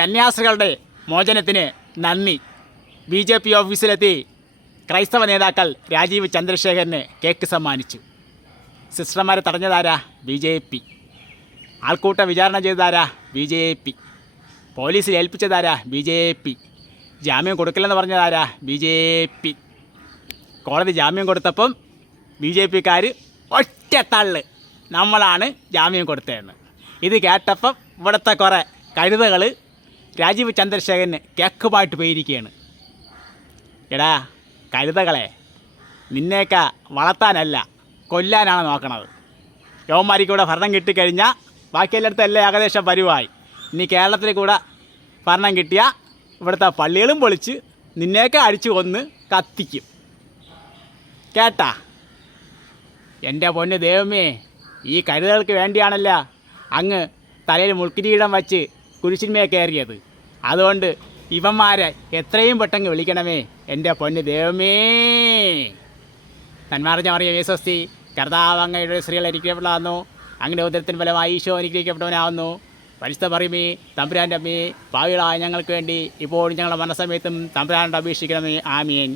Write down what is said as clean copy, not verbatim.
കന്യാസ്ത്രീകളുടെ മോചനത്തിന് നന്ദി. BJP ഓഫീസിലെത്തി ക്രൈസ്തവ നേതാക്കൾ രാജീവ് ചന്ദ്രശേഖരന് കേക്ക് സമ്മാനിച്ചു. സിസ്റ്റർമാരെ തടഞ്ഞതാരാ? BJP. ആൾക്കൂട്ട വിചാരണ ചെയ്തതാരാ? BJP. പോലീസിൽ ഏൽപ്പിച്ചതാരാ? BJP. ജാമ്യം കൊടുക്കില്ലെന്ന് പറഞ്ഞതാരാ? BJP. കോടതി ജാമ്യം കൊടുത്തപ്പം BJPക്കാർ ഒറ്റ തള്ള്, നമ്മളാണ് ജാമ്യം കൊടുത്തതെന്ന്. ഇത് കേട്ടപ്പം ഇവിടുത്തെ കുറേ കഴുതകൾ രാജീവ് ചന്ദ്രശേഖരന് കേക്കുമായിട്ട് പോയിരിക്കുകയാണ്. എടാ കഴുതകളെ, നിന്നേക്ക് വളർത്താനല്ല കൊല്ലാനാണ് നോക്കണത്. യവന്മാർക്ക് കൂടെ ഭരണം കിട്ടിക്കഴിഞ്ഞാൽ ബാക്കി എല്ലായിടത്തും എല്ലാം ഏകദേശം പരിവായി. ഇനി കേരളത്തിൽ കൂടെ ഭരണം കിട്ടിയാൽ ഇവിടുത്തെ പള്ളികളും പൊളിച്ച് നിന്നേക്ക് അടിച്ചു കൊന്ന് കത്തിക്കും. കേട്ടാ? എൻ്റെ പൊന്ന് ദൈവമേ, ഈ കഴുതകൾക്ക് വേണ്ടിയാണല്ലോ അങ്ങ് തലയിൽ മുൾക്കിരീടം വച്ച് കുരിശിന്മേ കയറിയത്. അതുകൊണ്ട് ഇവന്മാരെ എത്രയും പെട്ടെന്ന് വിളിക്കണമേ എൻ്റെ പൊന്ന് ദൈവമേ. നന്മാർജ മറിയമേ സ്വസ്തി, കർത്താവ് അങ്ങയുടെ സ്ത്രീകൾ അനുഗ്രഹിക്കപ്പെട്ടവളാകുന്നു, അങ്ങനെ ഉദരത്തിന് ഫലമായി ഈശോ അനുഗ്രഹിക്കപ്പെട്ടവനാകുന്നു. പരിശുദ്ധ മറിയമേ തമ്പുരാൻ്റെ അമ്മേ, പാവികളായ ഞങ്ങൾക്ക് വേണ്ടി ഇപ്പോഴും ഞങ്ങളുടെ മനസ്സമയത്തും തമ്പുരാനോട് അപേക്ഷിക്കണമേ. ആമേൻ.